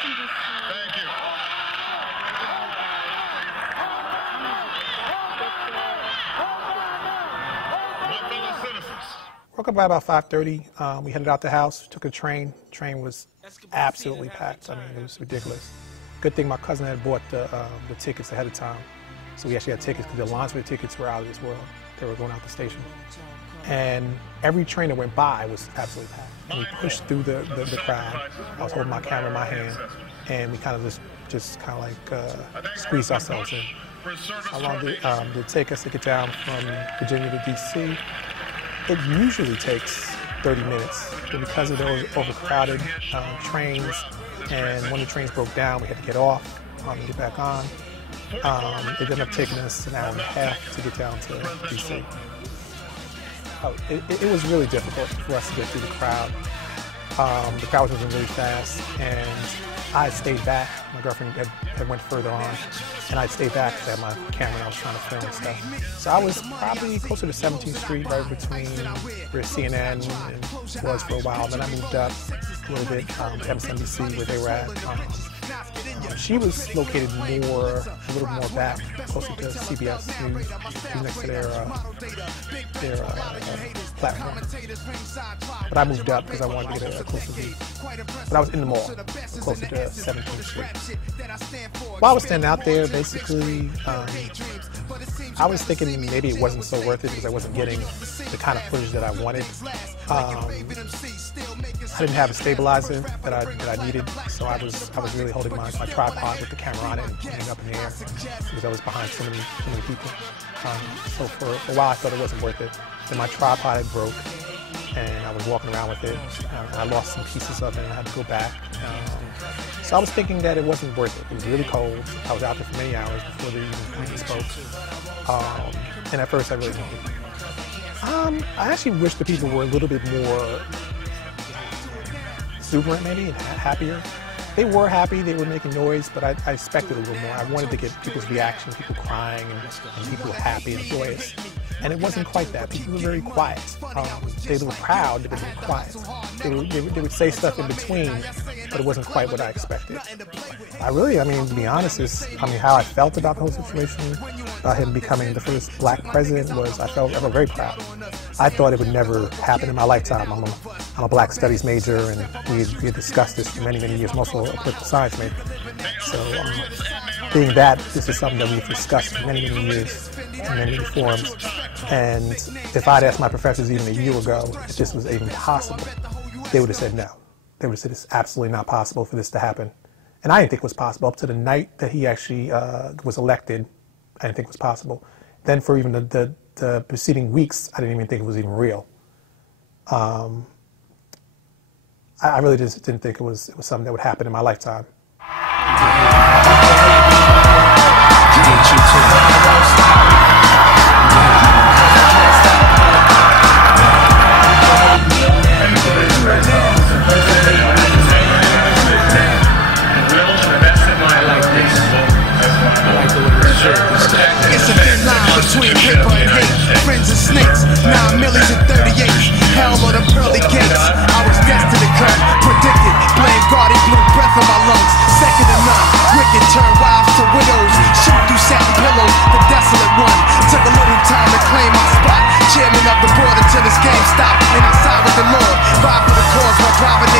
Thank you. My fellow citizens. Woke up by about 5:30. We headed out the house, took a train. Train was absolutely packed. I mean, it was ridiculous. Good thing my cousin had bought the tickets ahead of time. So we actually had tickets because the lines for the tickets were out of this world. They were going out the station. And every train that went by was absolutely packed. And we pushed through the crowd. I was holding my camera in my hand, and we kind of just kind of like squeezed ourselves in. How long did it take us to get down from Virginia to D.C.? It usually takes 30 minutes, but because of those overcrowded trains, and when the trains broke down, we had to get off and get back on. It ended up taking us an hour and a half to get down to D.C. Oh, it was really difficult for us to get through the crowd. The crowd was moving really fast, and I stayed back. My girlfriend had went further on, and I stayed back because I had my camera and I was trying to film and stuff. So I was probably closer to 17th Street, right between where CNN was for a while. Then I moved up a little bit to MSNBC where they were at. She was located a little more back, closer to CBS News, next to their platform. But I moved up because I wanted to get a closer view. But I was in the mall, closer to 17th Street. While I was standing out there, basically, I was thinking maybe it wasn't so worth it because I wasn't getting the kind of footage that I wanted. I didn't have a stabilizer that I needed, so I was really holding my tripod with the camera on it and keeping it up in the air because I was behind so many people. So for a while I thought it wasn't worth it. Then my tripod had broke, and I was walking around with it. I lost some pieces of it, and I had to go back. So I was thinking that it wasn't worth it. It was really cold. I was out there for many hours before they even spoke. And at first I really didn't. I actually wish the people were a little bit more exuberant, maybe, and happier. They were happy, they were making noise, but I expected a little more. I wanted to get people's reaction, people crying and people happy and joyous. And it wasn't quite that. People were very quiet. They were proud, but they were quiet. They would say stuff in between, but it wasn't quite what I expected. To be honest, how I felt about the whole situation, about him becoming the first black president, was I felt very proud. I thought it would never happen in my lifetime. I'm a black studies major, and we had discussed this for many, many years. I'm also a political science major. So being that, this is something that we've discussed for many, many years in many, many forums. And if I'd asked my professors even a year ago if this was even possible, they would have said no. They would have said it's absolutely not possible for this to happen. And I didn't think it was possible. Up to the night that he actually was elected, I didn't think it was possible. Then for even the preceding weeks, I didn't even think it was even real. I really just didn't think it was something that would happen in my lifetime. It's a thin line between paper and hate. Friends and snakes, 9 millies and 38. Hell or the pearly gates. I was destined to come, predicted. Blame God, he blew breath in my lungs. Second to none, wicked turn wives to widows. Shoot through satin pillows, the desolate one. Took a little time to claim my spot. Chairman of the board until this game stopped. And I side with the Lord. Vibe for the cause while driving